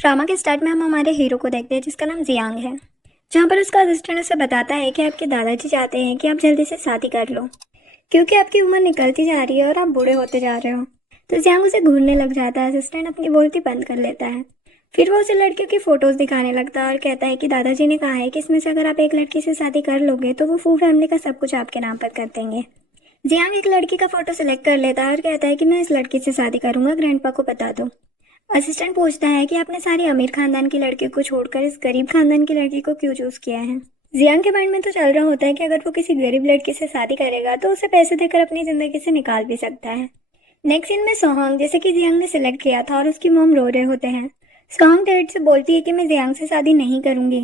Drama के start में हम हमारे हीरो को देखते हैं जिसका नाम जियांग है, जहाँ पर उसका असिस्टेंट उसे बताता है कि आपके दादाजी चाहते हैं कि आप जल्दी से शादी कर लो क्योंकि आपकी उम्र निकलती जा रही है और आप बूढ़े होते जा रहे हो। तो जियांग उसे घूरने लग जाता है। असिस्टेंट अपनी बोलती बंद कर लेता है। फिर वो उसे लड़कियों की फोटोज दिखाने लगता है और कहता है कि दादाजी ने कहा है कि इसमें से अगर आप एक लड़की से शादी कर लोगे तो वो फुल फैमिली का सब कुछ आपके नाम पर कर देंगे। जियांग एक लड़की का फोटो सिलेक्ट कर लेता है और कहता है कि मैं इस लड़की से शादी करूंगा, ग्रैंडपा को बता दो। असिस्टेंट पूछता है कि आपने सारी अमीर खानदान की लड़कियों को छोड़कर इस गरीब खानदान की लड़की को क्यों चूज किया है। जियांग के माइंड में तो चल रहा होता है कि अगर वो किसी गरीब लड़की से शादी करेगा तो उसे पैसे देकर अपनी जिंदगी से निकाल भी सकता है। नेक्स्ट सीन में सोहंग, जैसे कि जियांग ने सिलेक्ट किया था, और उसकी मॉम रो रहे होते हैं। सोहंग डैड से बोलती है कि मैं जियांग से शादी नहीं करूंगी।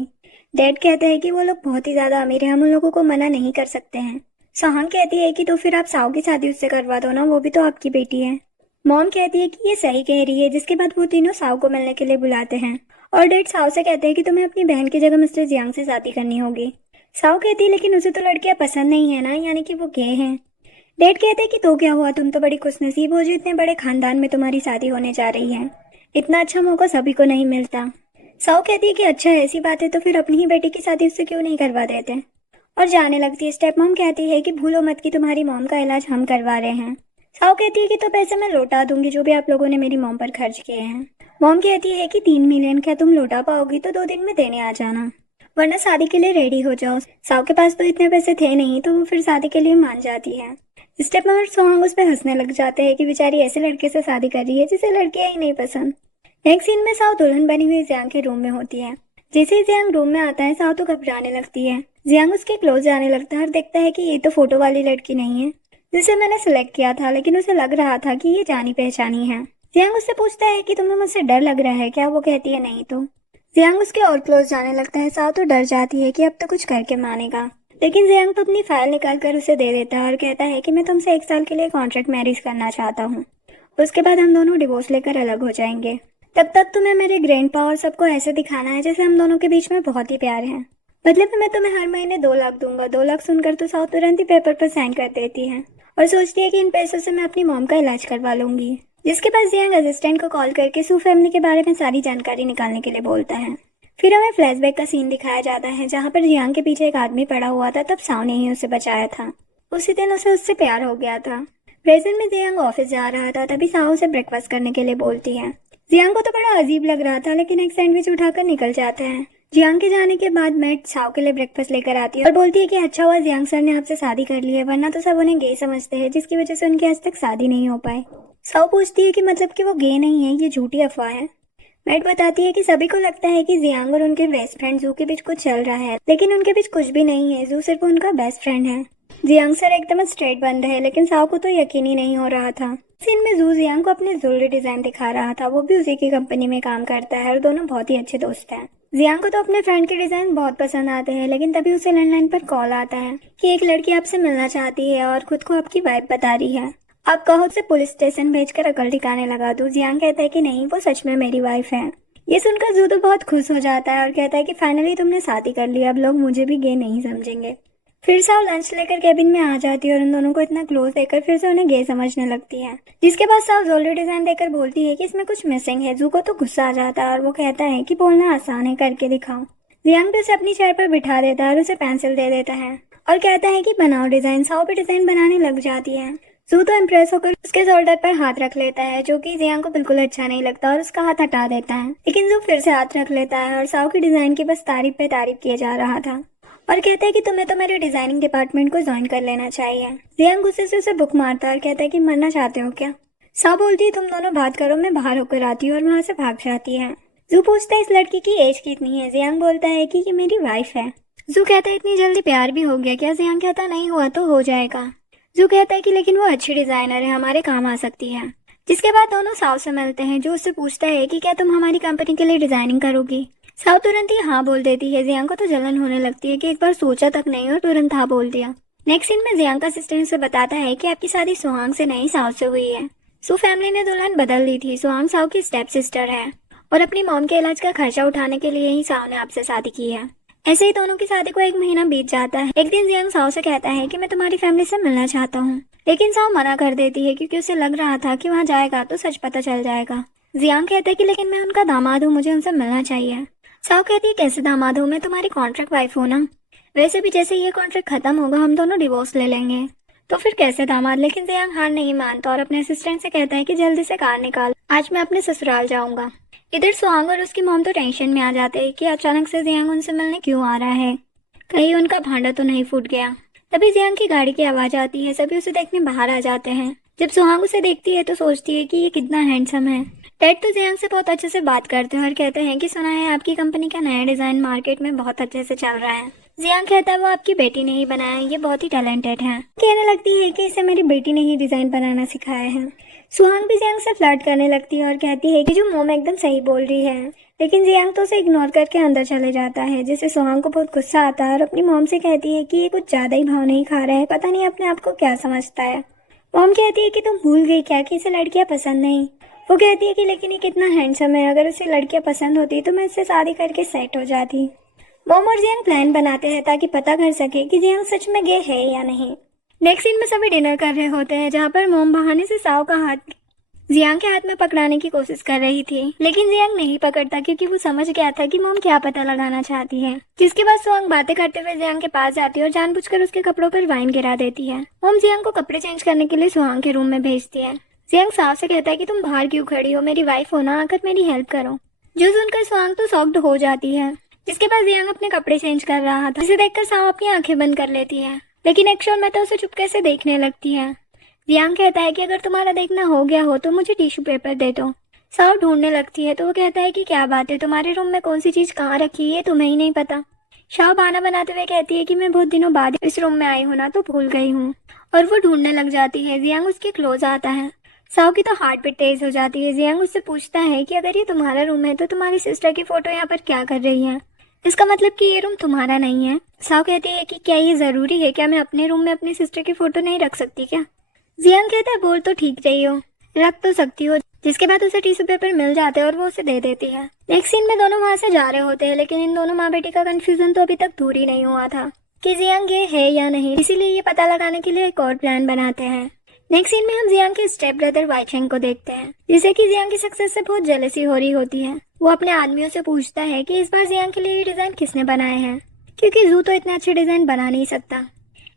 डैड कहते हैं कि वो लोग बहुत ही ज्यादा अमीर हैं, हम उन लोगों को मना नहीं कर सकते हैं। सोहंग कहती है कि तो फिर आप साओ की शादी उससे करवा दो ना, वो भी तो आपकी बेटी है। मॉम कहती है कि ये सही कह रही है, जिसके बाद वो तीनों साओ को मिलने के लिए बुलाते हैं और डैड साओ से कहते हैं कि तुम्हें अपनी बहन की जगह मिस्टर जियांग से शादी करनी होगी। साओ कहती है लेकिन उसे तो लड़कियां पसंद नहीं है ना, यानी कि वो गे हैं। डैड कहते हैं कि तो क्या हुआ, तुम तो बड़ी खुशनसीब हो जो इतने बड़े खानदान में तुम्हारी शादी होने जा रही है। इतना अच्छा मौका सभी को नहीं मिलता। साओ कहती है कि अच्छा ऐसी बात है तो फिर अपनी ही बेटी की शादी उससे क्यों नहीं करवा देते, और जाने लगती है। स्टेप मॉम कहती है कि भूलो मत कि तुम्हारी मॉम का इलाज हम करवा रहे हैं। साओ कहती है कि तो पैसे मैं लौटा दूंगी जो भी आप लोगों ने मेरी मॉम पर खर्च किए हैं। मॉम कहती है कि 3 मिलियन क्या तुम लौटा पाओगी तो 2 दिन में देने आ जाना, वरना शादी के लिए रेडी हो जाओ। साओ के पास तो इतने पैसे थे नहीं तो वो फिर शादी के लिए मान जाती है। स्टेप मॉम और सोहंग उस पर हंसने लग जाते हैं कि बेचारी ऐसे लड़के से शादी कर रही है जिसे लड़कियां ही नहीं पसंद। नेक्स्ट सीन में साओ दुल्हन बनी हुई जियांग के रूम में होती है। जैसे ही जियांग रूम में आता है साओ तो घबराने लगती है। जियांग उसके क्लोज जाने लगता है और देखता है कि ये तो फोटो वाली लड़की नहीं है जिसे मैंने सिलेक्ट किया था, लेकिन उसे लग रहा था कि ये जानी पहचानी है। जियांग उससे पूछता है कि तुम्हें मुझसे डर लग रहा है क्या, वो कहती है नहीं। तो जियांग उसके और क्लोज जाने लगता है। साओ तो डर जाती है कि अब तो कुछ करके मानेगा, लेकिन जियांग तो अपनी फाइल निकाल कर उसे दे देता है और कहता है कि मैं तुमसे 1 साल के लिए कॉन्ट्रैक्ट मैरिज करना चाहता हूँ, उसके बाद हम दोनों डिवोर्स लेकर अलग हो जाएंगे। तब तक तुम्हें मेरे ग्रैंडपा और सबको ऐसे दिखाना है जैसे हम दोनों के बीच में बहुत ही प्यार है। बदले में मैं तुम्हें हर महीने 2 लाख दूंगा। 2 लाख सुनकर तो साउ तुरंत ही पेपर पर साइन कर देती है और सोचती है कि इन पैसों से मैं अपनी मॉम का इलाज करवा लूंगी। जिसके पास जियांग असिस्टेंट को कॉल करके सू फैमिली के बारे में सारी जानकारी निकालने के लिए बोलता है। फिर हमें फ्लैशबैक का सीन दिखाया जाता है जहाँ पर जियांग के पीछे एक आदमी पड़ा हुआ था, तब साउ ने ही उसे बचाया था। उसी दिन उसे उससे प्यार हो गया था। प्रेजेंट में जियांग ऑफिस जा रहा था, तभी साउ उसे ब्रेकफास्ट करने के लिए बोलती है। जियांग को तो बड़ा अजीब लग रहा था, लेकिन एक सैंडविच उठाकर निकल जाते हैं। जियांग के जाने के बाद मैट साओ के लिए ब्रेकफास्ट लेकर आती है और बोलती है कि अच्छा हुआ जियांग सर ने आपसे शादी कर ली है, वरना तो सब उन्हें गे समझते हैं, जिसकी वजह से उनकी आज तक शादी नहीं हो पाई। साओ पूछती है कि मतलब कि वो गे नहीं है, ये झूठी अफवाह है। मैट बताती है कि सभी को लगता है कि जियांग और उनके बेस्ट फ्रेंड जू के बीच कुछ चल रहा है, लेकिन उनके बीच कुछ भी नहीं है। जू सिर्फ उनका बेस्ट फ्रेंड है। जियांग सर एकदम स्ट्रेट बन रहे, लेकिन साओ को तो यकीन ही नहीं हो रहा था। सीन में जू जियांग को अपने ज्वेलरी डिजाइन दिखा रहा था। वो भी उसी की कंपनी में काम करता है और दोनों बहुत ही अच्छे दोस्त हैं। जियांग को तो अपने फ्रेंड के डिजाइन बहुत पसंद आते हैं, लेकिन तभी उसे लैंडलाइन पर कॉल आता है कि एक लड़की आपसे मिलना चाहती है और खुद को आपकी वाइफ बता रही है। आप कहो उसे पुलिस स्टेशन भेजकर अकल ठिकाने लगा दो। जियांग कहता है कि नहीं, वो सच में मेरी वाइफ है। ये सुनकर जू तो बहुत खुश हो जाता है और कहता है कि फाइनली तुमने शादी कर ली, अब लोग मुझे भी गे नहीं समझेंगे। फिर साव लंच लेकर केबिन में आ जाती है और उन दोनों को इतना क्लोज देखकर फिर से उन्हें गे समझने लगती है। जिसके बाद साव ज्वेलरी डिजाइन देकर बोलती है कि इसमें कुछ मिसिंग है। जू को तो गुस्सा आ जाता है और वो कहता है कि बोलना आसान है, करके दिखाओ। जियांग भी उसे अपनी चेयर पर बिठा देता है और उसे पेंसिल दे देता है और कहता है कि बनाओ डिजाइन। साव भी डिजाइन बनाने लग जाती है। जू तो इम्प्रेस होकर उसके शोल्डर पर हाथ रख लेता है, जो कि जियांग को बिल्कुल अच्छा नहीं लगता और उसका हाथ हटा देता है। लेकिन जू फिर से हाथ रख लेता है और साव की डिजाइन की बस तारीफ पे तारीफ किए जा रहा था और कहता है कि तुम्हें तो मेरे डिजाइनिंग डिपार्टमेंट को ज्वाइन कर लेना चाहिए। जियांग गुस्से से उसे बुक मारता है और कहता है कि मरना चाहते हो क्या। साव बोलती है तुम दोनों बात करो, मैं बाहर होकर आती हूँ, और वहां से भाग जाती है। जू पूछता है इस लड़की की एज कितनी है। जियांग बोलता है कि ये मेरी वाइफ है। जू कहता है इतनी जल्दी प्यार भी हो गया क्या। जियांग कहता नहीं हुआ तो हो जाएगा। जू कहता है कि लेकिन वो अच्छी डिजाइनर है, हमारे काम आ सकती है। जिसके बाद दोनों साव से मिलते हैं। जो उससे पूछता है कि क्या तुम हमारी कंपनी के लिए डिजाइनिंग करोगी। साव तुरंत ही हाँ बोल देती है। जियांग को तो जलन होने लगती है कि एक बार सोचा तक नहीं और तुरंत हाँ बोल दिया। नेक्स्ट सीन में जियांग का असिस्टेंट से बताता है कि आपकी शादी सुहांग से नहीं, साव से हुई है। सू फैमिली ने दुल्हन बदल दी थी। सुहांग साव की स्टेप सिस्टर है और अपनी मॉम के इलाज का खर्चा उठाने के लिए ही साव ने आपसे शादी की है। ऐसे ही दोनों की शादी को 1 महीना बीत जाता है। एक दिन जियांग साव से कहता है कि मैं तुम्हारी फैमिली से मिलना चाहता हूँ, लेकिन साव मना कर देती है क्योंकि उसे लग रहा था कि वहाँ जाएगा तो सच पता चल जाएगा। जियांग कहता है कि लेकिन मैं उनका दामाद हूँ, मुझे उनसे मिलना चाहिए। साओ कहती है कैसे दामाद हूँ, मैं तुम्हारी कॉन्ट्रैक्ट वाइफ हूँ ना। वैसे भी जैसे ये कॉन्ट्रैक्ट खत्म होगा हम दोनों डिवोर्स ले लेंगे। तो फिर कैसे दामाद। लेकिन जियांग हार नहीं मानता और अपने असिस्टेंट से कहता है कि जल्दी से कार निकाल, आज मैं अपने ससुराल जाऊंगा। इधर सुहांग और उसकी मॉम तो टेंशन में आ जाते हैं कि अचानक से जियांग उनसे मिलने क्यों आ रहा है, कहीं उनका भांडा तो नहीं फूट गया। तभी जियांग की गाड़ी की आवाज आती है, सभी उसे देखने बाहर आ जाते हैं। जब सुहांग उसे देखती है तो सोचती है कि ये कितना हैंडसम है। टेड तो जियांग से बहुत अच्छे से बात करते हैं और कहते हैं कि सुना है आपकी कंपनी का नया डिजाइन मार्केट में बहुत अच्छे से चल रहा है। जियांग कहता है वो आपकी बेटी ने ही बनाया, ये बहुत ही टैलेंटेड है। कहने लगती है कि इसे मेरी बेटी ने ही डिजाइन बनाना सिखाया है। सुहांग भी जियांग से फ्लर्ट करने लगती है और कहती है कि जो मोम एकदम सही बोल रही है। लेकिन जियांग तो उसे इग्नोर करके अंदर चले जाता है, जिससे सुहांग को बहुत गुस्सा आता है और अपनी मोम से कहती है कि ये कुछ ज्यादा ही भाव नहीं खा रहा है, पता नहीं अपने आप को क्या समझता है। मोम कहती है कि तुम भूल गई क्या कि इसे लड़कियां पसंद नहीं। वो कहती है कि लेकिन ये कितना हैंडसम है, अगर उसे लड़कियां पसंद होती तो मैं इससे शादी करके सेट हो जाती। मोम और जियांग प्लान बनाते हैं ताकि पता कर सके कि जियांग सच में गे है या नहीं। नेक्स्ट सीन में सभी डिनर कर रहे होते हैं, जहाँ पर मोम बहाने से साओ का हाथ जियांग के हाथ में पकड़ाने की कोशिश कर रही थी, लेकिन जियांग नहीं पकड़ता क्योंकि वो समझ गया था कि मोम क्या पता लगाना चाहती है। जिसके बाद सुहांग बातें करते हुए जियांग के पास जाती है और जानबूझकर उसके कपड़ों पर वाइन गिरा देती है। मोम जियांग को कपड़े चेंज करने के लिए सुहांग के रूम में भेजती है। जियांग साव से कहता है कि तुम बाहर क्यों खड़ी हो, मेरी वाइफ हो ना, आकर मेरी हेल्प करो। जो सुनकर सुहांग तो शॉक्ड हो जाती है। जिसके बाद जियांग अपने कपड़े चेंज कर रहा था, जिसे देखकर साव अपनी आंखें बंद कर लेती है, लेकिन एक्चुअल में तो उसे चुपके से देखने लगती है। जियांग कहता है कि अगर तुम्हारा देखना हो गया हो तो मुझे टिश्यू पेपर दे दो। साव ढूंढने लगती है तो वो कहता है कि क्या बात है, तुम्हारे रूम में कौन सी चीज कहाँ रखी है तुम्हें ही नहीं पता। शाह बहाना बनाते हुए कहती है कि मैं बहुत दिनों बाद इस रूम में आई हूँ ना, तो भूल गई हूँ। और वो ढूंढने लग जाती है। जियांग उसके क्लोज आता है। साव की तो हार्ट बीट तेज हो जाती है। जियांग उससे पूछता है कि अगर ये तुम्हारा रूम है तो तुम्हारी सिस्टर की फोटो यहाँ पर क्या कर रही है, इसका मतलब कि ये रूम तुम्हारा नहीं है। साव कहती है कि क्या ये जरूरी है, क्या मैं अपने रूम में अपनी सिस्टर की फोटो नहीं रख सकती क्या। जियांग कहता है बोल तो ठीक रही हो, रख तो सकती हो। जिसके बाद उसे टिश्यू पेपर मिल जाते हैं और वो उसे दे देती है। नेक्स्ट सीन में दोनों वहां से जा रहे होते हैं, लेकिन इन दोनों माँ बेटी का कंफ्यूजन तो अभी तक दूर ही नहीं हुआ था कि जियांग ये है या नहीं, इसीलिए ये पता लगाने के लिए एक और प्लान बनाते हैं। नेक्स्ट सीन में हम जियांग के स्टेप ब्रदर वाइचेंग को देखते हैं, जिसे कि जियांग की सक्सेस से बहुत जेलसी हो रही होती है। वो अपने आदमियों से पूछता है कि इस बार जियांग के लिए ये डिजाइन किसने बनाए हैं, क्योंकि जू तो इतने अच्छे डिजाइन बना नहीं सकता।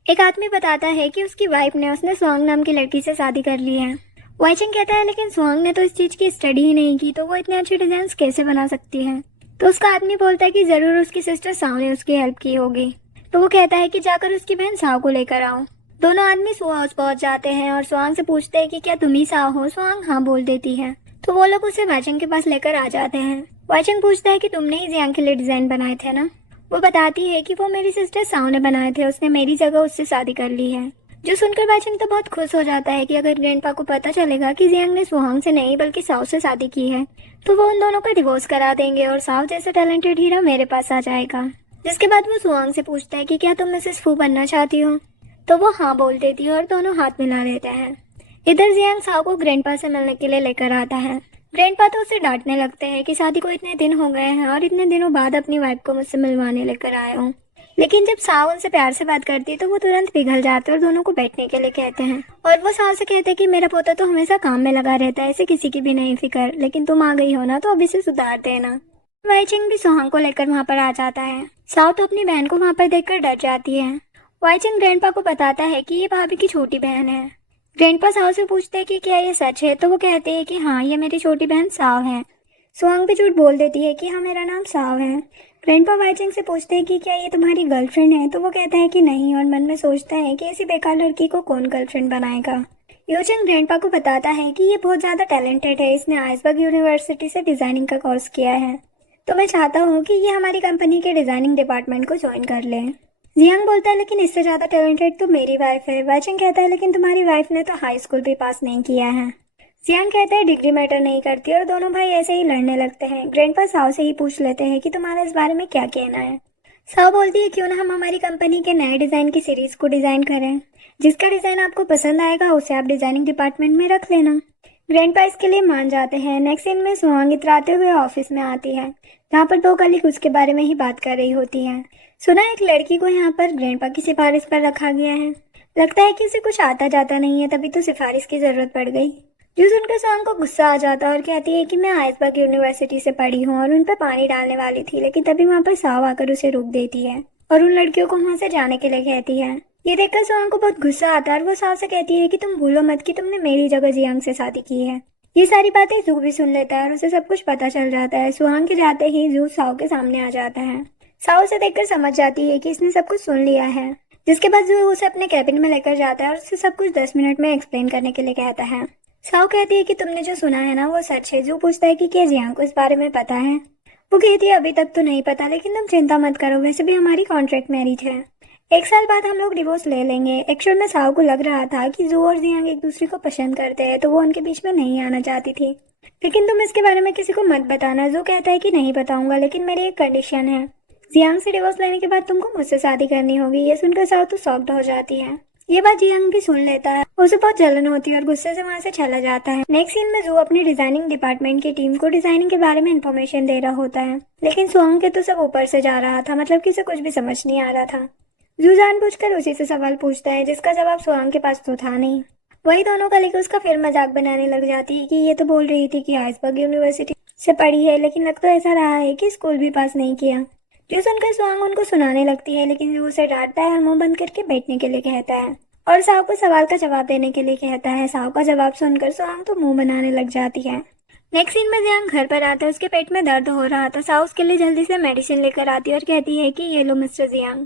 एक आदमी बताता है कि उसकी वाइफ ने उसने सुहांग नाम की लड़की से शादी कर ली है। वाइचेंग कहता है लेकिन सुहांग ने तो इस चीज की स्टडी ही नहीं की, तो वो इतने अच्छे डिजाइन कैसे बना सकती है। तो उसका आदमी बोलता है कि जरूर उसकी सिस्टर साव ने उसकी हेल्प की होगी। तो वो कहता है कि जाकर उसकी बहन साव को लेकर आओ। दोनों आदमी सू हाउस पहुंच जाते हैं और सुहांग से पूछते हैं कि क्या तुम ही साव हो। सुहांग हाँ बोल देती है। तो वो लोग उसे वाइचेंग के पास लेकर आ जाते हैं। वाइचेंग पूछता है कि तुमने ही जियांग के लिए डिजाइन बनाए थे ना। वो बताती है कि वो मेरी सिस्टर साव ने बनाए थे, उसने मेरी जगह उससे शादी कर ली है। जो सुनकर वाइचेंग तो बहुत खुश हो जाता है कि अगर ग्रैंडपा को पता चलेगा कि जियांग ने सुहांग से नहीं बल्कि साव से शादी की है तो वो उन दोनों का डिवोर्स करा देंगे और साव जैसा टैलेंटेड हीरा मेरे पास आ जाएगा। जिसके बाद वो सुहांग से पूछता है कि क्या तुम मिसेस फू बनना चाहती हो। तो वो हाँ बोल देती है और दोनों हाथ मिला लेते हैं। इधर जियांग साव को ग्रैंडपा से मिलने के लिए लेकर आता है। ग्रैंडपा तो उसे डांटने लगते हैं कि शादी को इतने दिन हो गए हैं और इतने दिनों बाद अपनी वाइफ को मुझसे मिलवाने लेकर आए हो। लेकिन जब साव उनसे प्यार से बात करती है तो वो तुरंत पिघल जाते हैं और दोनों को बैठने के लिए कहते हैं। और वो साव से कहते हैं कि मेरा पोता तो हमेशा काम में लगा रहता है, इसे किसी की भी नहीं फिक्र, लेकिन तुम आ गई हो ना तो अब इसे सुधार देना। वाइचेंग भी सुहांग को लेकर वहाँ पर आ जाता है। साव तो अपनी बहन को वहाँ पर देखकर डर जाती है। वाइचेंग ग्रैंडपा को बताता है कि ये भाभी की छोटी बहन है। ग्रैंडपा साव से पूछते हैं कि क्या ये सच है, तो वो कहते हैं कि हाँ ये मेरी छोटी बहन साव है। सुहांग भी झूठ बोल देती है कि हाँ मेरा नाम साव है। ग्रैंडपा वाइचेंग से पूछते हैं कि क्या ये तुम्हारी गर्लफ्रेंड है, तो वो कहता है कि नहीं और मन में सोचता है कि ऐसी बेकार लड़की को कौन गर्लफ्रेंड बनाएगा। यूचेंग ग्रैंडपा को बताता है कि ये बहुत ज्यादा टैलेंटेड है, इसने आइसबर्ग यूनिवर्सिटी से डिजाइनिंग का कोर्स किया है, तो मैं चाहता हूँ कि ये हमारी कंपनी के डिजाइनिंग डिपार्टमेंट को ज्वाइन कर ले। जियांग बोलता है लेकिन इससे ज्यादा टैलेंटेड तो मेरी वाइफ है। वाइचेंग कहता है लेकिन तुम्हारी वाइफ ने तो हाई स्कूल भी पास नहीं किया है। जियांग कहता है डिग्री मैटर नहीं करती और दोनों भाई ऐसे ही लड़ने लगते हैं। ग्रैंडपा साव से ही पूछ लेते हैं कि तुम्हारा इस बारे में क्या कहना है। साव बोलती है क्यों ना हम हमारी कंपनी के नए डिजाइन की सीरीज को डिजाइन करें, जिसका डिजाइन आपको पसंद आएगा उसे आप डिजाइनिंग डिपार्टमेंट में रख लेना। ग्रैंडपा इसके लिए मान जाते हैं। नेक्स्ट सीन में सुहांग इतराते हुए ऑफिस में आती है, जहाँ पर दो कलीग उसके बारे में ही बात कर रही होती है। सुना एक लड़की को यहाँ पर ग्रैंडपा की सिफारिश पर रखा गया है, लगता है कि उसे कुछ आता जाता नहीं है, तभी तो सिफारिश की जरूरत पड़ गई। जो सुनकर सुहांग को गुस्सा आ जाता है और कहती है कि मैं आइसबर्ग यूनिवर्सिटी से पढ़ी हूँ और उन पर पानी डालने वाली थी, लेकिन तभी वहाँ पर साव आकर उसे रोक देती है और उन लड़कियों को वहाँ से जाने के लिए कहती है। ये देखकर सुहांग को बहुत गुस्सा आता है और वो साव से कहती है कि तुम भूलो मत कि तुमने मेरी जगह जियांग से शादी की है। ये सारी बातें जू भी सुन लेता है और उसे सब कुछ पता चल जाता है। सुहांग के जाते ही जू साव के सामने आ जाता है। साव उसे देखकर समझ जाती है कि इसने सब कुछ सुन लिया है, जिसके बाद जू उसे अपने कैबिन में लेकर जाता है और उसे सब कुछ 10 मिनट में एक्सप्लेन करने के लिए कहता है। साव कहती है कि तुमने जो सुना है ना वो सच है। जू पूछता है कि क्या जियांग को इस बारे में पता है। वो कहती है अभी तक तो नहीं पता, लेकिन तुम चिंता मत करो, वैसे भी हमारी कॉन्ट्रैक्ट मैरिज है, 1 साल बाद हम लोग डिवोर्स ले लेंगे। एक्चुअल में साव को लग रहा था कि जू और जियांग एक दूसरे को पसंद करते हैं, तो वो उनके बीच में नहीं आना चाहती थी। लेकिन तुम इसके बारे में किसी को मत बताना। जू कहता है कि नहीं बताऊंगा, लेकिन मेरी एक कंडीशन है, जियांग से डिवोर्स लेने के बाद तुमको मुझसे शादी करनी होगी। ये सुनकर साव तो शॉक्ड हो जाती है। ये बात जियांग भी सुन लेता है। उसे बहुत जलन होती है और गुस्से से वहां से चला जाता है। नेक्स्ट सीन में जू अपनी डिजाइनिंग डिपार्टमेंट की टीम को डिजाइनिंग के बारे में इंफॉर्मेशन दे रहा होता है, लेकिन सुहांग के तो सब ऊपर से जा रहा था, मतलब कि उसे कुछ भी समझ नहीं आ रहा था। जू जानबूझकर उसी से सवाल पूछता है, जिसका जवाब सुहांग के पास तो था नहीं। वही दोनों का लेकर उसका फिर मजाक बनाने लग जाती है कि ये तो बोल रही थी कि आइसबर्ग यूनिवर्सिटी से पढ़ी है, लेकिन लग तो ऐसा रहा है कि स्कूल भी पास नहीं किया। जो सुनकर सुहांग उनको सुनाने लगती है, लेकिन जू उसे डांटता है और मुंह बंद करके बैठने के लिए कहता है और साव को सवाल का जवाब देने के लिए कहता है। साव का जवाब सुनकर सुहांग तो मुंह बनाने लग जाती है। नेक्स्ट सीन में जियांग घर पर आता है। उसके पेट में दर्द हो रहा था। साव उसके लिए जल्दी से मेडिसिन लेकर आती है और कहती है कि ये लो मिस्टर जियांग।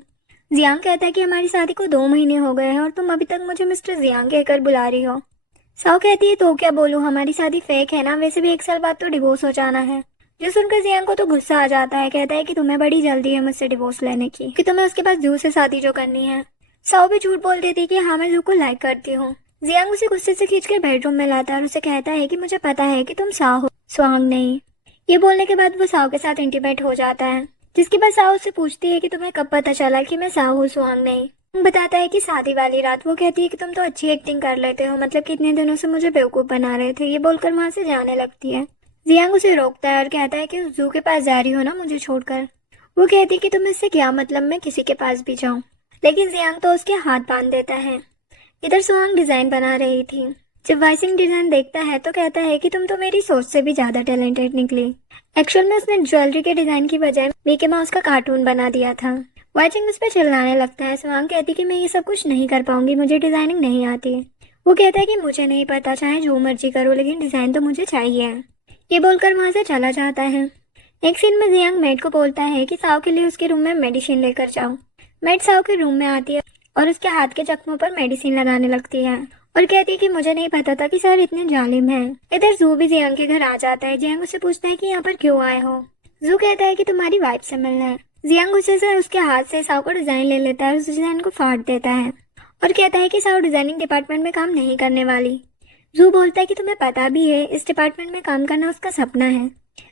जियांग कहता है कि हमारी शादी को 2 महीने हो गए हैं और तुम अभी तक मुझे मिस्टर जियांग कहकर बुला रही हो। साव कहती है तो क्या बोलूं, हमारी शादी फेक है ना, वैसे भी 1 साल बाद तो डिवोर्स हो जाना है। जो सुनकर जियांग को तो गुस्सा आ जाता है। कहता है कि तुम्हें बड़ी जल्दी है मुझसे डिवोर्स लेने की, कि तुम्हें उसके पास जू से शादी जो करनी है। साव भी झूठ बोल देती कि हाँ मैं जू को लाइक करती हूँ। जियांग उसे गुस्से से खींचकर बेडरूम में लाता है और उसे कहता है कि मुझे पता है कि तुम साव हो, सुहांग नहीं। ये बोलने के बाद वो साव के साथ इंटीमेट हो जाता है, जिसके बाद साव उससे पूछती है कि तुम्हें कब पता चला कि मैं साव हूँ, सुहांग नहीं। बताता है कि शादी वाली रात। वो कहती है कि तुम तो अच्छी एक्टिंग कर लेते हो, मतलब कितने दिनों से मुझे बेवकूफ बना रहे थे। ये बोलकर वहां से जाने लगती है। जियांग उसे रोकता है और कहता है कि उस जू के पास जा रही हो ना मुझे छोड़कर। वो कहती है कि तुम इससे क्या मतलब, मैं किसी के पास भी जाऊं, लेकिन जियांग तो उसके हाथ बांध देता है। इधर सुहांग डिजाइन बना रही थी। जब वाइसिंग डिजाइन देखता है तो कहता है कि तुम तो मेरी सोच से भी ज्यादा टैलेंटेड निकली। एक्चुअल में उसने ज्वेलरी के डिजाइन की बजाय मिकी माउस का कार्टून बना दिया था। वाइसिंग उस पर चिल्लाने लगता है। सुहांग कहती कि मैं ये सब कुछ नहीं कर पाऊंगी, मुझे डिजाइनिंग नहीं आती। वो कहता है कि मुझे नहीं पता, चाहे जो मर्जी करो, लेकिन डिजाइन तो मुझे चाहिए। ये बोलकर वहां से चला जाता है। नेक्स्ट सीन में जियांग मेड को बोलता है कि साव के लिए उसके रूम में मेडिसिन लेकर जाओ। मेड साव के रूम में आती है और उसके हाथ के जख्मों पर मेडिसिन लगाने लगती है और कहती है कि मुझे नहीं पता था कि सर इतने जालिम हैं। इधर जू भी जियांग के घर आ जाता है। जियांग उससे पूछता है कि यहाँ पर क्यों आए हो। जू कहता है कि तुम्हारी वाइफ से मिलना है। जियांग गुस्से से उसके हाथ से साव को डिजाइन ले लेता है और उस डिजाइन को फाड़ देता है और कहता है कि साव डिजाइनिंग डिपार्टमेंट में काम नहीं करने वाली। जू बोलता है कि तुम्हें पता भी है इस डिपार्टमेंट में काम करना उसका सपना है,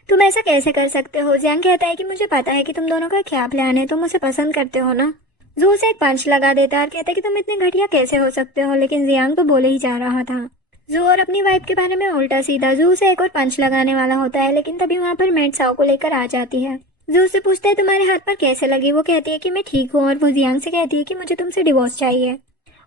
तुम ऐसा कैसे कर सकते हो। जियांग कहता है कि मुझे पता है कि तुम दोनों का क्या प्लान है, तुम उसे पसंद करते हो ना। जू उसे एक पंच लगा देता है और कहता है कि तुम इतने घटिया कैसे हो सकते हो, लेकिन जियांग तो बोले ही जा रहा था। जू और अपनी वाइफ के बारे में उल्टा सीधा। जू उसे एक और पंच लगाने वाला होता है, लेकिन तभी वहाँ पर मेड साव को लेकर आ जाती है। जू उससे पूछता है तुम्हारे हाथ पर कैसे लगी। वो कहती है कि मैं ठीक हूँ और वो जियांग से कहती है कि मुझे तुमसे डिवोर्स चाहिए।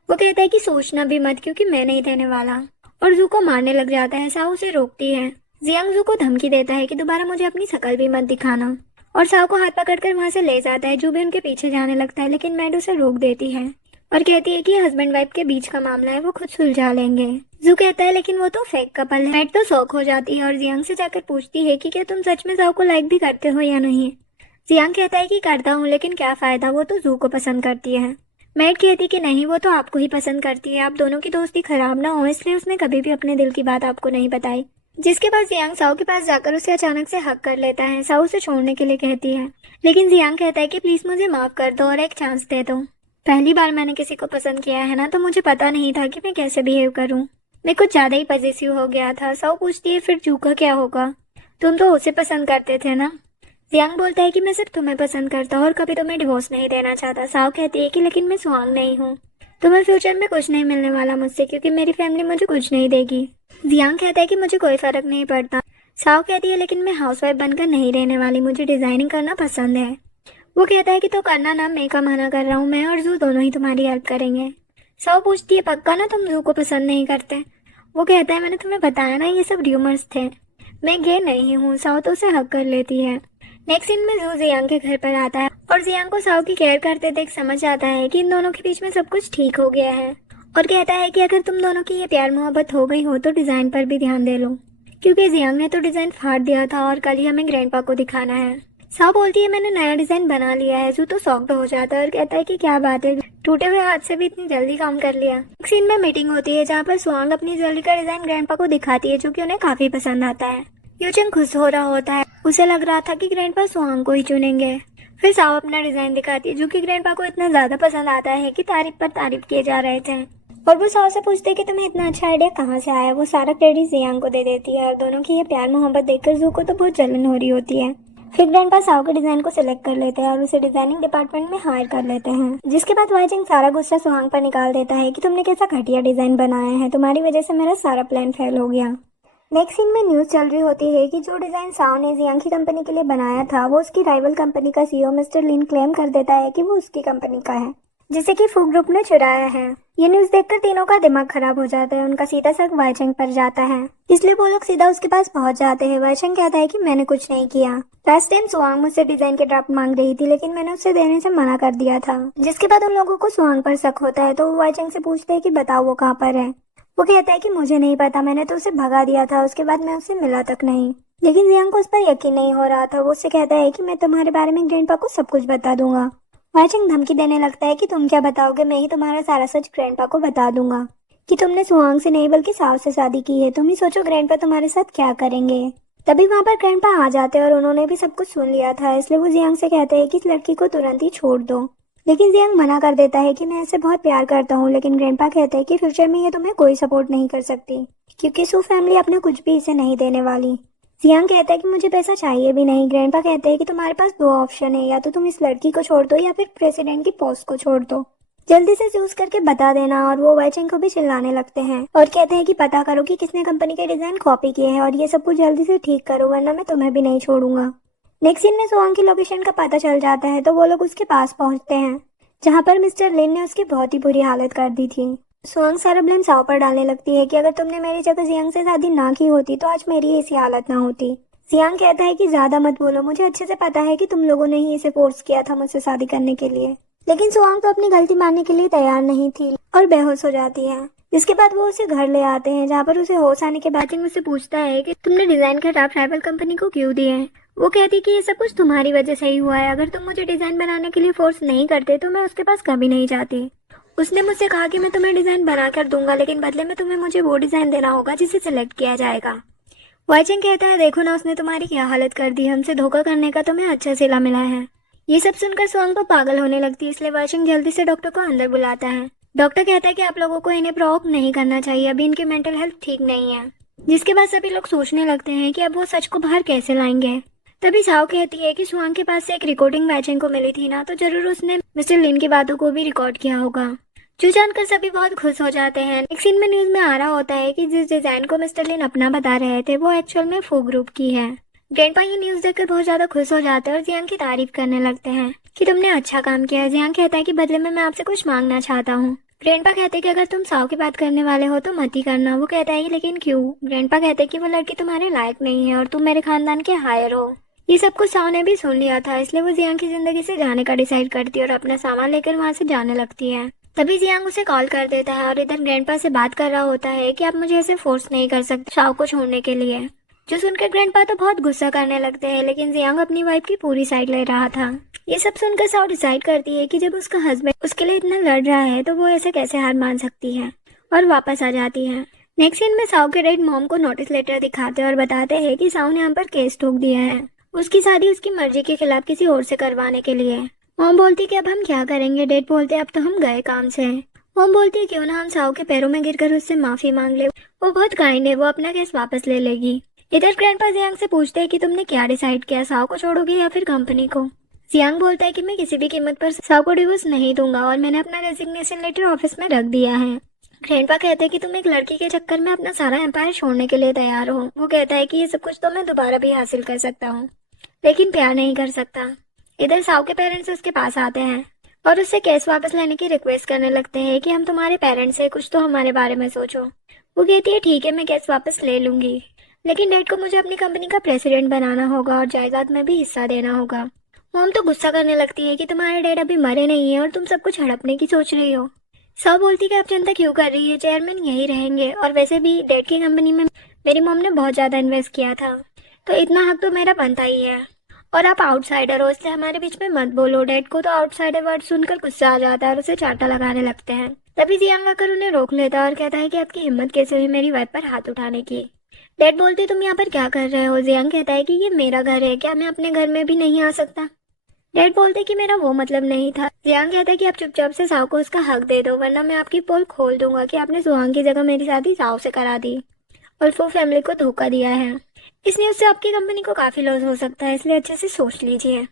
वो कहता है कि सोचना भी मत, क्योंकि मैं नहीं देने वाला, और जू को मारने लग जाता है। साव उसे रोकती है। जियांग जू को धमकी देता है कि दोबारा मुझे अपनी शकल भी मत दिखाना, और साव को हाथ पकड़कर वहां से ले जाता है। जू भी उनके पीछे जाने लगता है, लेकिन मैड उसे रोक देती है और कहती है कि हस्बैंड वाइफ के बीच का मामला है, वो खुद सुलझा लेंगे। जू कहता है लेकिन वो तो फेक कपल है। मैड तो शौक हो जाती है और जियांग से जाकर पूछती है कि क्या तुम सच में साव को लाइक भी करते हो या नहीं। जियांग कहता है कि करता हूँ, लेकिन क्या फायदा, वो तो जू को पसंद करती है। मैड कहती कि नहीं, वो तो आपको ही पसंद करती है, आप दोनों की दोस्ती खराब ना हो, इसलिए उसने कभी भी अपने दिल की बात आपको नहीं बताई। जिसके बाद जियांग साव के पास जाकर उसे अचानक से हक कर लेता है। साव उसे छोड़ने के लिए कहती है, लेकिन जियांग कहता है कि प्लीज मुझे माफ कर दो और एक चांस दे दो। पहली बार मैंने किसी को पसंद किया है ना, तो मुझे पता नहीं था कि मैं कैसे बिहेव करूं। मैं कुछ ज्यादा ही पॉजिटिव हो गया था। साव पूछती है फिर जू का क्या होगा, तुम तो उसे पसंद करते थे ना। जियांग बोलता है कि मैं सिर्फ तुम्हें पसंद करता हूँ और कभी तुम्हें डिवोर्स नहीं देना चाहता। साव कहती है कि लेकिन मैं सुहांग नहीं हूँ, तुम्हें फ्यूचर में कुछ नहीं मिलने वाला मुझसे, क्योंकि मेरी फैमिली मुझे कुछ नहीं देगी। जियांग कहता है कि मुझे कोई फर्क नहीं पड़ता। साव कहती है लेकिन मैं हाउसवाइफ बनकर नहीं रहने वाली, मुझे डिजाइनिंग करना पसंद है। वो कहता है कि तो करना ना, मैं का मना कर रहा हूँ, मैं और जू दोनों ही तुम्हारी हेल्प करेंगे। साव पूछती है पक्का ना तुम जू को पसंद नहीं करते। वो कहता है मैंने तुम्हें बताया ना, ये सब र्यूमर्स थे, मैं गे नहीं हूँ। साओ तो उसे हक कर लेती है। नेक्स्ट सीन में जू जियांग के घर पर आता है और जियांग को साओ की केयर करते देख समझ आता है कि इन दोनों के बीच में सब कुछ ठीक हो गया है, और कहता है कि अगर तुम दोनों की ये प्यार मोहब्बत हो गई हो तो डिजाइन पर भी ध्यान दे लो, क्योंकि जियांग ने तो डिजाइन फाड़ दिया था और कल ही हमें ग्रैंडपा को दिखाना है। साओ बोलती है मैंने नया डिजाइन बना लिया है। जू तो शॉक्ड हो जाता है और कहता है कि क्या बात है, टूटे हुए हाथ से भी इतनी जल्दी काम कर लिया। एक सीन में मीटिंग होती है जहाँ पर स्वांग अपनी ज्वेलरी का डिजाइन ग्रैंडपा को दिखाती है, जो कि उन्हें काफी पसंद आता है। यूचंग खुश हो रहा होता है, उसे लग रहा था कि ग्रैंडपा स्वांग को ही चुनेंगे। फिर साओ अपना डिजाइन दिखाती है जो कि ग्रैंडपा को इतना ज्यादा पसंद आता है कि तारीफ पर तारीफ किए जा रहे थे। और वो साओ से पूछते हैं कि तुम्हें इतना अच्छा आइडिया कहाँ से आया। वो सारा क्रेडिट जियांग को दे देती है और दोनों की ये प्यार मोहब्बत देखकर जू को तो बहुत जलन हो रही होती है। फिर ग्रैंडपा साओ के डिजाइन को सिलेक्ट कर लेते हैं और उसे डिजाइनिंग डिपार्टमेंट में हायर कर लेते हैं, जिसके बाद वाइचिंग सारा गुस्सा सुहांग पर निकाल देता है कि तुमने कैसा घटिया डिजाइन बनाया है, तुम्हारी वजह से मेरा सारा प्लान फेल हो गया। नेक्स्ट सीन में न्यूज चल रही होती है कि जो डिजाइन साओ ने जियांग की कंपनी के लिए बनाया था वो उसकी राइवल कंपनी का सीईओ मिस्टर लिन क्लेम कर देता है कि वो उसकी कंपनी का है, जिसे कि फू ग्रुप ने चुराया है। ये न्यूज देखकर तीनों का दिमाग खराब हो जाता है। उनका सीधा शक वाइचेंग पर जाता है, इसलिए वो लोग सीधा उसके पास पहुंच जाते हैं। वाइचेंग कहता है कि मैंने कुछ नहीं किया। लास्ट टाइम सुआंग मुझसे डिजाइन के ड्राफ्ट मांग रही थी, लेकिन मैंने उसे देने से मना कर दिया था। जिसके बाद उन लोगों को सुआंग पर शक होता है, तो वो वाइचेंग से पूछते हैं कि बताओ वो कहाँ पर है। वो कहता है कि मुझे नहीं पता, मैंने तो उसे भगा दिया था, उसके बाद मैं उससे मिला तक नहीं। लेकिन जियांग को उस पर यकीन नहीं हो रहा था। वो उससे कहता है कि मैं तुम्हारे बारे में ग्रैंडपा को सब कुछ बता दूंगा। वाइचिंग धमकी देने लगता है कि तुम क्या बताओगे, मैं ही तुम्हारा सारा सच ग्रैंडपा को बता दूंगा कि तुमने सुहांग से नहीं बल्कि साव से शादी की है। तुम ही सोचो ग्रैंडपा तुम्हारे साथ क्या करेंगे। तभी वहाँ पर ग्रैंडपा आ जाते हैं और उन्होंने भी सब कुछ सुन लिया था, इसलिए वो जियांग से कहते हैं कि इस लड़की को तुरंत ही छोड़ दो। लेकिन जियांग मना कर देता है कि मैं इससे बहुत प्यार करता हूँ। लेकिन ग्रैंडपा कहते हैं कि फ्यूचर में ये तुम्हें कोई सपोर्ट नहीं कर सकती, क्योंकि सू फैमिली अपना कुछ भी इसे नहीं देने वाली। जियांग कहता है कि मुझे पैसा चाहिए भी नहीं। ग्रैंडपा कहते हैं कि तुम्हारे पास दो ऑप्शन है, या तो तुम इस लड़की को छोड़ दो या फिर प्रेसिडेंट की पोस्ट को छोड़ दो, जल्दी से चूज करके बता देना। और वो वाइचिंग को भी चिल्लाने लगते हैं और कहते हैं कि पता करो कि किसने कंपनी के डिजाइन कॉपी किए हैं और ये सब कुछ जल्दी से ठीक करो, वरना मैं तुम्हें भी नहीं छोड़ूंगा। नेक्स्ट सीन में सुहांग की लोकेशन का पता चल जाता है, तो वो लोग उसके पास पहुंचते हैं जहाँ पर मिस्टर लिन ने उसकी बहुत ही बुरी हालत कर दी थी। सुहांग सारा ब्लेम साओ पर डालने लगती है कि अगर तुमने मेरी जगह जियांग से शादी ना की होती तो आज मेरी ऐसी हालत ना होती। जियांग कहता है कि ज्यादा मत बोलो, मुझे अच्छे से पता है कि तुम लोगों ने ही इसे फोर्स किया था मुझसे शादी करने के लिए। लेकिन सुहांग तो अपनी गलती मानने के लिए तैयार नहीं थी और बेहोश हो जाती है। जिसके बाद वो उसे घर ले आते हैं, जहाँ पर उसे होश आने के बाद मुझसे पूछता है कि तुमने डिजाइन का ड्राफ्ट राइवल कंपनी को क्यों दिए। वो कहती कि ये सब कुछ तुम्हारी वजह से ही हुआ है, अगर तुम मुझे डिजाइन बनाने के लिए फोर्स नहीं करते तो मैं उसके पास कभी नहीं जाती। उसने मुझसे कहा कि मैं तुम्हें डिजाइन बना कर दूंगा, लेकिन बदले में तुम्हें मुझे वो डिजाइन देना होगा जिसे सिलेक्ट किया जाएगा। वाइचिंग कहता है देखो ना उसने तुम्हारी क्या हालत कर दी, हमसे धोखा करने का तुम्हें अच्छा सिला मिला है। ये सब सुनकर सुहांग को पागल होने लगती है, इसलिए वाइचिंग जल्दी से डॉक्टर को अंदर बुलाता है। डॉक्टर कहता है कि आप लोगों को इन्हें प्रोवोक नहीं करना चाहिए, अभी इनकी मेंटल हेल्थ ठीक नहीं है। जिसके बाद सभी लोग सोचने लगते हैं कि अब वो सच को बाहर कैसे लाएंगे। तभी साओ कहती है कि सुहांग के पास से एक रिकॉर्डिंग वाइचिंग को मिली थी ना, तो जरूर उसने मिस्टर लिन की बातों को भी रिकॉर्ड किया होगा। जो जानकर सभी बहुत खुश हो जाते हैं। एक सीन में न्यूज में आ रहा होता है कि जिस डिजाइन को मिस्टर लिन अपना बता रहे थे वो एक्चुअल में फू ग्रुप की है। ग्रैंडपा ये न्यूज देखकर बहुत ज्यादा खुश हो जाते हैं और जियांग की तारीफ करने लगते हैं कि तुमने अच्छा काम किया है। जियांग कहता है कि बदले में मैं आपसे कुछ मांगना चाहता हूँ। ग्रैंडपा कहते हैं कि अगर तुम साओ की बात करने वाले हो तो मत ही करना। वो कहता है कि लेकिन क्यों। ग्रैंडपा कहते हैं कि वो लड़की तुम्हारे लायक नहीं है और तुम मेरे खानदान के हायर हो। ये सब कुछ साओ ने भी सुन लिया था, इसलिए वो जियांग की जिंदगी से जाने का डिसाइड करती है और अपना सामान लेकर वहाँ से जाने लगती है। तभी जियांग उसे कॉल कर देता है और इधर ग्रैंडपा से बात कर रहा होता है कि आप मुझे ऐसे फोर्स नहीं कर सकते साओ को छोड़ने के लिए। जो सुनकर ग्रैंडपा तो बहुत गुस्सा करने लगते हैं, लेकिन जियांग अपनी वाइफ की पूरी साइड ले रहा था। ये सब सुनकर साओ डिसाइड करती है कि जब उसका हस्बैंड उसके लिए इतना लड़ रहा है तो वो ऐसे कैसे हार मान सकती है, और वापस आ जाती है। नेक्स्ट सीन में साओ के डेड मॉम को नोटिस लेटर दिखाते हैं और बताते हैं कि साओ ने हम पर केस ठोक दिया है, उसकी शादी उसकी मर्जी के खिलाफ किसी और से करवाने के लिए। मॉम बोलती कि अब हम क्या करेंगे। डेड बोलते अब तो हम गए काम से। मॉम बोलती है क्यों ना हम साओ के पैरों में गिरकर उससे माफी मांग ले, वो बहुत काइंड है, वो अपना केस वापस ले लेगी। इधर ग्रैंडपा जियांग से पूछते हैं कि तुमने क्या डिसाइड किया, साओ को छोड़ोगे या फिर कंपनी को। जियांग बोलता है कि मैं किसी भी कीमत पर साओ को डिवोर्स नहीं दूंगा और मैंने अपना रेजिग्नेशन लेटर ऑफिस में रख दिया है। ग्रैंडपा कहते हैं कि तुम एक लड़की के चक्कर में अपना सारा एम्पायर छोड़ने के लिए तैयार हो। वो कहता है कि ये सब कुछ तो मैं दोबारा भी हासिल कर सकता हूँ, लेकिन प्यार नहीं कर सकता। इधर साओ के पेरेंट्स उसके पास आते हैं और उससे केस वापस लेने की रिक्वेस्ट करने लगते हैं कि हम तुम्हारे पेरेंट्स हैं, कुछ तो हमारे बारे में सोचो। वो कहती है ठीक है, मैं केस वापस ले लूंगी, लेकिन डैड को मुझे अपनी कंपनी का प्रेसिडेंट बनाना होगा और जायदाद में भी हिस्सा देना होगा। मॉम तो गुस्सा करने लगती है कि तुम्हारे डैड अभी मरे नहीं है और तुम सब कुछ हड़पने की सोच रही हो। सब बोलती कि आप चिंता क्यों कर रही है, चेयरमैन यही रहेंगे, और वैसे भी डैड की कंपनी में मेरी मॉम ने बहुत ज़्यादा इन्वेस्ट किया था, तो इतना हक तो मेरा बनता ही है। और आप आउटसाइडर हो, इसलिए हमारे बीच में मत बोलो। डैड को तो आउटसाइडर वर्ड सुनकर गुस्सा आ जाता है और उसे चांटा लगाने लगते हैं। तभी जियांग आकर उन्हें रोक लेता है और कहता है कि आपकी हिम्मत कैसे हुई मेरी वाइफ पर हाथ उठाने की। डैड बोलते तुम यहाँ पर क्या कर रहे हो। जियांग कहता है कि ये मेरा घर है, क्या मैं अपने घर में भी नहीं आ सकता। डैड बोलते कि मेरा वो मतलब नहीं था। जियांग कहता है कि आप चुपचाप से साव को उसका हक दे दो, वरना मैं आपकी पोल खोल दूंगा कि आपने सुहांग की जगह मेरी शादी साव से करा दी और फो फैमिली को धोखा दिया है। इसलिए उससे आपकी कंपनी को काफी लॉस हो सकता है, इसलिए अच्छे से सोच लीजिए।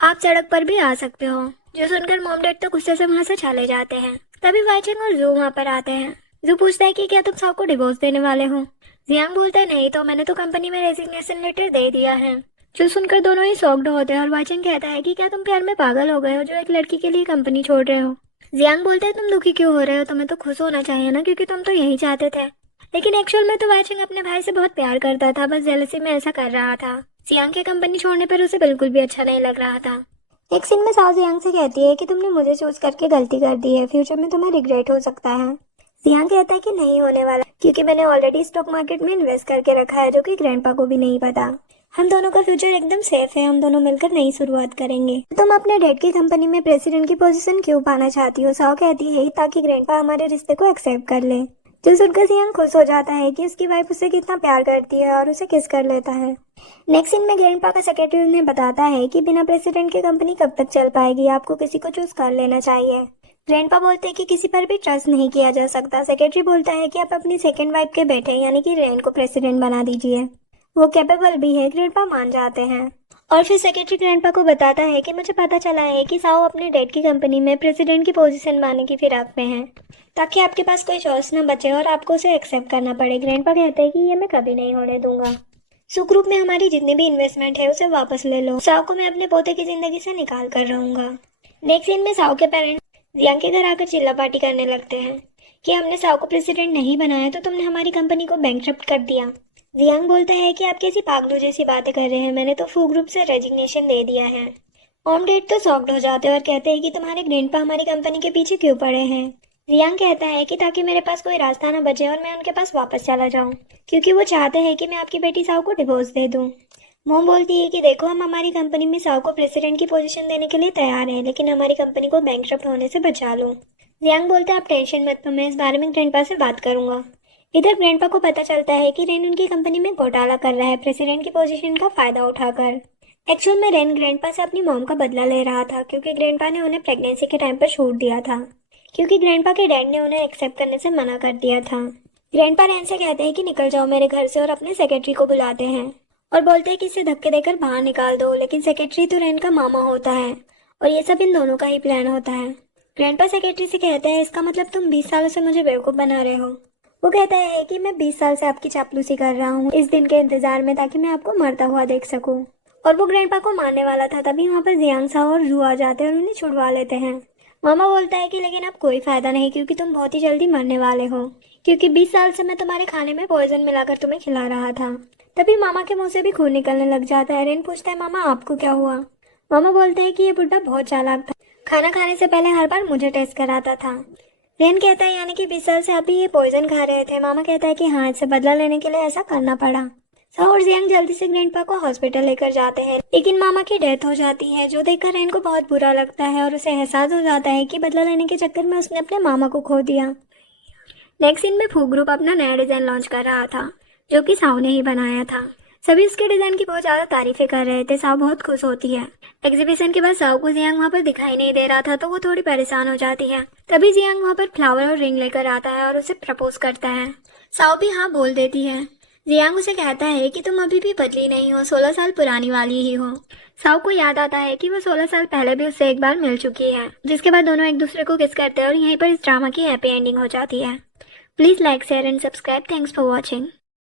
आप सड़क पर भी आ सकते हो। जो सुनकर मॉम डैड तो गुस्से से वहां से चले जाते हैं। तभी वाइचेंग और जू वहां पर आते हैं। जू पूछता है कि क्या तुम साव को डिवोर्स देने वाले हो। जियांग बोलता है नहीं तो, मैंने तो कंपनी में रेजिग्नेशन लेटर दे दिया है। जो सुनकर दोनों ही शॉक्ड होते हैं और वाइचेंग कहता है कि क्या तुम प्यार में पागल हो गए हो जो एक लड़की के लिए कंपनी छोड़ रहे हो। जियांग बोलता है तुम दुखी क्यों हो रहे हो, तुम्हें तो खुश होना चाहिए ना, क्योंकि तुम तो यही चाहते थे। लेकिन एक्चुअल में तो वाइचेंग अपने भाई से बहुत प्यार करता था, बस जेलसी में ऐसा कर रहा था। जियांग के कंपनी छोड़ने पर उसे बिल्कुल भी अच्छा नहीं लग रहा था। एक सीन में साओ जियांग से कहती है कि तुमने मुझे चूज करके गलती कर दी है, फ्यूचर में तुम्हें रिग्रेट हो सकता है। जियांग कहता है कि नहीं होने वाला, क्योंकि मैंने ऑलरेडी स्टॉक मार्केट में इन्वेस्ट करके रखा है, जो कि ग्रैंडपा को भी नहीं पता। हम दोनों का फ्यूचर एकदम सेफ है, हम दोनों मिलकर नई शुरुआत करेंगे। तुम अपने डैड की कंपनी में प्रेसिडेंट की पोजीशन क्यों पाना चाहती हो। साओ कहती है ताकि ग्रैंडपा हमारे रिश्ते को एक्सेप्ट कर ले। जो सुनकर जियांग खुश हो जाता है कि उसकी वाइफ उसे कितना प्यार करती है और उसे किस कर लेता है। नेक्स्ट सीन में ग्रैंडपा का सेक्रेटरी उन्हें बताता है कि बिना प्रेसिडेंट की कंपनी कब तक चल पाएगी, आपको किसी को चूज कर लेना चाहिए। ग्रैंडपा बोलते हैं कि किसी पर भी ट्रस्ट नहीं किया जा सकता। सेक्रेटरी बोलता है कि आप अपनी सेकंड वाइफ के बेटे यानी कि रेन को प्रेसिडेंट बना दीजिए, वो कैपेबल भी है। ग्रैंडपा मान जाते हैं और फिर सेक्रेटरी ग्रैंडपा को बताता है कि मुझे पता चला है कि साओ अपने डैड की कंपनी में प्रेसिडेंट की पोजीशन पाने की फिराक में है, ताकि आपके पास कोई चॉइस न बचे और आपको उसे एक्सेप्ट करना पड़े। ग्रैंडपा कहते हैं कि ये मैं कभी नहीं होने दूंगा। सुग्रुप में हमारी जितनी भी इन्वेस्टमेंट है उसे वापस ले लो। साओ को मैं अपने पोते की जिंदगी से निकाल कर रहूंगा। नेक्स्ट सीन में साओ के पेरेंट्स जियांग के घर आकर चिल्ला पार्टी करने लगते हैं कि हमने साओ को प्रेसिडेंट नहीं बनाया तो तुमने हमारी कंपनी को बैंकरप्ट कर दिया। जियांग बोलता है कि आप कैसी पागलू जैसी बातें कर रहे हैं, मैंने तो फू ग्रुप से रेजिग्नेशन दे दिया है। ओम डेड तो शॉक्ड हो जाते हैं और कहते हैं कि तुम्हारे ग्रैंडपा हमारी कंपनी के पीछे क्यों पड़े हैं। जियांग कहता है कि ताकि मेरे पास कोई रास्ता ना बचे और मैं उनके पास वापस चला जाऊं, क्योंकि वो चाहते हैं कि मैं आपकी बेटी साओ को डिवोर्स दे दूं। मोम बोलती है कि देखो, हम हमारी कंपनी में साओ को प्रेसिडेंट की पोजीशन देने के लिए तैयार हैं, लेकिन हमारी कंपनी को बैंकरप्ट होने से बचा लो। जियांग बोलता है आप टेंशन मत लो, मैं इस बारे में ग्रैंडपा से बात करूंगा। इधर ग्रैंडपा को पता चलता है कि रेन उनकी कंपनी में घोटाला कर रहा है प्रेसिडेंट की पोजीशन का फायदा उठाकर। एक्चुअल में रेन ग्रैंडपा से अपनी मॉम का बदला ले रहा था, क्योंकि ग्रैंडपा ने उन्हें प्रेगनेंसी के टाइम पर छूट दिया था, क्योंकि ग्रैंडपा के डैड ने उन्हें एक्सेप्ट करने से मना कर दिया था। ग्रैंडपा रेन से कहते हैं कि निकल जाओ मेरे घर से और अपने सेक्रेटरी को बुलाते हैं और बोलते हैं कि इसे धक्के देकर बाहर निकाल दो, लेकिन सेक्रेटरी तो रेन का मामा होता है और ये सब इन दोनों का ही प्लान होता है। ग्रैंडपा सेक्रेटरी से कहते हैं इसका मतलब तुम 20 सालों से मुझे बेवकूफ़ बना रहे हो। वो कहता है कि मैं 20 साल से आपकी चापलूसी कर रहा हूँ इस दिन के इंतजार में, ताकि मैं आपको मरता हुआ देख सकूं। और वो ग्रैंडपा को मारने वाला था, तभी वहाँ पर जियांग साओ और जू आ जाते हैं और उन्हें छुड़वा लेते हैं। मामा बोलता है कि लेकिन अब कोई फायदा नहीं, क्योंकि तुम बहुत ही जल्दी मरने वाले हो, क्योंकि 20 साल से मैं तुम्हारे खाने में पॉइजन मिलाकर तुम्हें खिला रहा था। तभी मामा के मुंह से भी खून निकलने लग जाता है। रेन पूछता है मामा आपको क्या हुआ। मामा बोलते हैं कि ये बुढ़ा बहुत चालाक था, खाना खाने से पहले हर बार मुझे टेस्ट कराता था। रेन कहता है यानी कि 20 साल से आप भी ये पॉइजन खा रहे थे। मामा कहता है कि हाँ, इससे बदला लेने के लिए ऐसा करना पड़ा। साओ और जियांग जल्दी से ग्रैंडपा को हॉस्पिटल लेकर जाते हैं, लेकिन मामा की डेथ हो जाती है, जो देखकर रेन को बहुत बुरा लगता है और उसे एहसास हो जाता है कि बदला लेने के चक्कर में उसने अपने मामा को खो दिया। नेक्स्ट सीन में फू ग्रुप अपना नया डिजाइन लॉन्च कर रहा था, जो कि साओ ने ही बनाया था। सभी उसके डिजाइन की बहुत ज्यादा तारीफें कर रहे थे। साओ बहुत खुश होती है। एग्जीबिशन के बाद साओ को जियांग वहाँ पर दिखाई नहीं दे रहा था, तो वो थोड़ी परेशान हो जाती है। तभी जियांग वहाँ पर फ्लावर और रिंग लेकर आता है और उसे प्रपोज करता है। साओ भी हाँ बोल देती है। जियांग उसे कहता है कि तुम अभी भी बदली नहीं हो, 16 साल पुरानी वाली ही हो। साओ को याद आता है कि वो 16 साल पहले भी उससे एक बार मिल चुकी है, जिसके बाद दोनों एक दूसरे को किस करते हैं और यहीं पर इस ड्रामा की हैप्पी एंडिंग हो जाती है। Please like, share and subscribe. Thanks for watching.